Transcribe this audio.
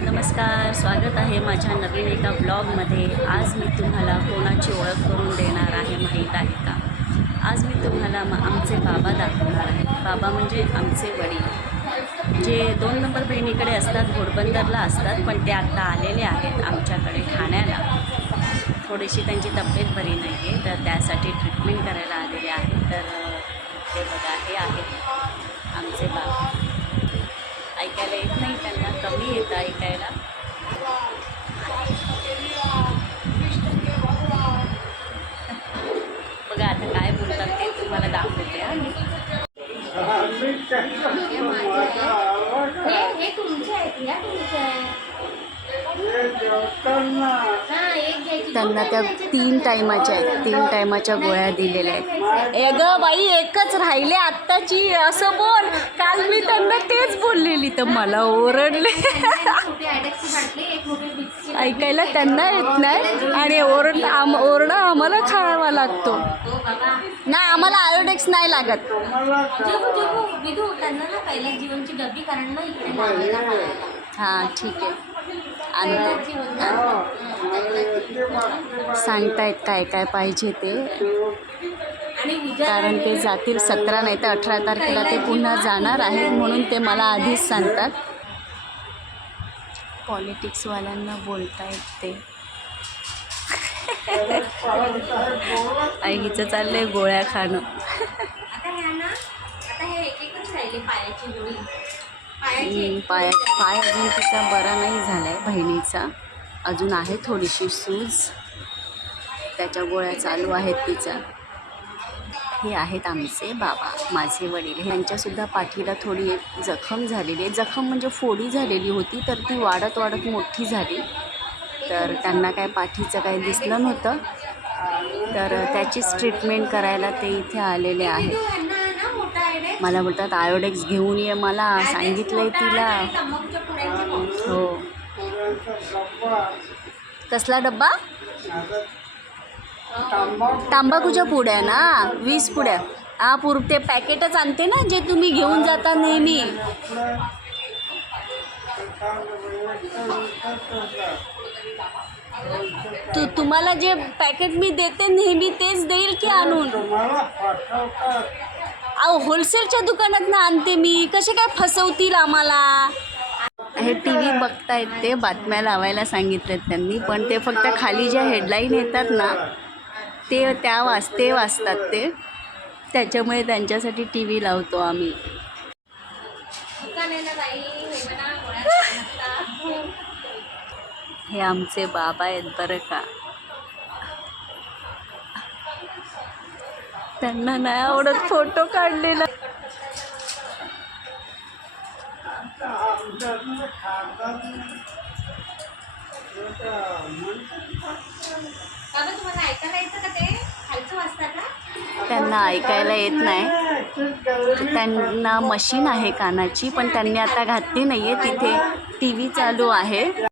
नमस्कार स्वागत आहे माझ्या नवीन एका ब्लॉगमध्ये. आज मी तुम्हाला कोणाची ओळख करून देणार आहे माहीत आहे का? आज मी तुम्हाला म आमचे बाबा दाखवणार आहे. बाबा म्हणजे आमचे वडील. जे दोन नंबर बहिणीकडे असतात घोडबंदरला असतात पण ते आत्ता आलेले आहेत आमच्याकडे ठाण्याला. थोडीशी त्यांची तब्येत बरी नाही आहे तर त्यासाठी ट्रीटमेंट करायला आलेले आहेत. तर ते बघा हे आहे. त्यांना त्या तीन टायमाच्या आहेत तीन टायमाच्या गोळ्या दिलेल्या आहेत. ए ग बाई एकच राहिले आत्ताची असं बोल. काल मी त्यांना तेच बोललेली तर मला ओरडले. ऐकायला त्यांना येत नाही आणि ओरड आम ओरडा आम्हाला खावा लागतो. ना आम्हाला आयोडेक्स नाही लागत. हां ठीक आहे. आणि. सांगतायत काय काय पाहिजे ते. कारण ते जातील सतरा नाही तर अठरा तारखेला ते पुन्हा जाणार आहे म्हणून ते मला आधीच सांगतात. पॉलिटिक्सवाल्यांना बोलतायत ते. आई हिचं चाललंय गोळ्या खाणं. पाय पाय अजून तिचा बरा नाही झाला आहे बहिणीचा. अजून आहे थोडीशी सूज. त्याच्या गोळ्या चालू आहेत तिच्या. हे आहेत आमचे बाबा माझे वडील. ह्यांच्यासुद्धा पाठीला थोडी एक जखम झालेली आहे. जखम म्हणजे फोडी झालेली होती तर ती वाढत वाढत मोठी झाली. तर त्यांना काय पाठीचं काही दिसलं नव्हतं. तर त्याचीच ट्रीटमेंट करायला ते इथे आलेले आहेत ह्यांना ना मोठा ॲडेक्स मला बोलतात आयोडेक्स घेऊन ये मला सांगितलंय तिला. तंबाखूच्या पुड्यांचे box. हो. कसला डब्बा? तांबाखूच्या पुड्या ना? वीस पुड्या हा पूर ते पॅकेटच आणते ना जे तुम्ही घेऊन जाता नेहमी. तू तुम्हाला जे पॅकेट मी देते नेहमी तेच देईल की आणून? अहो होलसेलच्या दुकानात ना आणते मी. कसे काय फसवतील आम्हाला? हे टी व्ही बघतायत ते बातम्या लावायला सांगितलेत त्यांनी पण ते फक्त खाली ज्या हेडलाईन येतात ना ते त्या वाच ते वाचतात ते. त्याच्यामुळे त्यांच्यासाठी टी व्ही लावतो आम्ही. हे आमचे बाबा आहेत बरं का. त्यांना नाही आवडत फोटो काढलेला. त्यांना ऐकायला येत नाही. त्यांना मशीन आहे कानाची पण त्यांनी आता घातली नाही आहे तिथे टी व्ही चालू आहे.